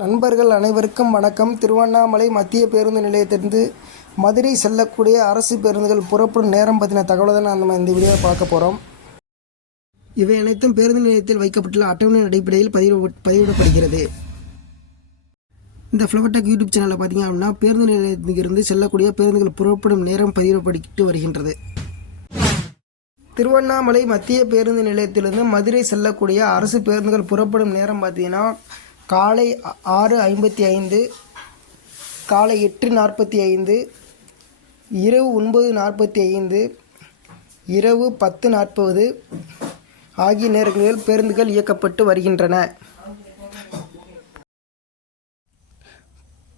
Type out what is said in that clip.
நண்பர்கள் அனைவருக்கும் வணக்கம். திருவண்ணாமலை மத்திய பேருந்து நிலையத்திலிருந்து மதுரை செல்லக்கூடிய அரசு பேருந்துகள் புறப்படும் நேரம் பற்றின தகவலை தான் நம்ம இந்த வீடியோவில் பார்க்க போகிறோம் இவை அனைத்தும் பேருந்து நிலையத்தில் வைக்கப்பட்டுள்ள அட்டவணை அடிப்படையில் பதிவு பதிவிடப்படுகிறது. இந்த ஃப்ளவர்டெக் யூடியூப் சேனலில் பார்த்தீங்க அப்படின்னா பேருந்து நிலையத்திலிருந்து செல்லக்கூடிய பேருந்துகள் புறப்படும் நேரம் பதிவிடப்பட்டு வருகின்றது. திருவண்ணாமலை மத்திய பேருந்து நிலையத்திலிருந்து மதுரை செல்லக்கூடிய அரசு பேருந்துகள் புறப்படும் நேரம் பார்த்தீங்கன்னா காலை ஆறு ஐம்பத்தி ஐந்து காலை எட்டு நாற்பத்தி ஐந்து இரவு ஒன்பது நாற்பத்தி ஐந்து இரவு பத்து நாற்பது ஆகிய நேரங்களில் பேருந்துகள் இயக்கப்பட்டு வருகின்றன.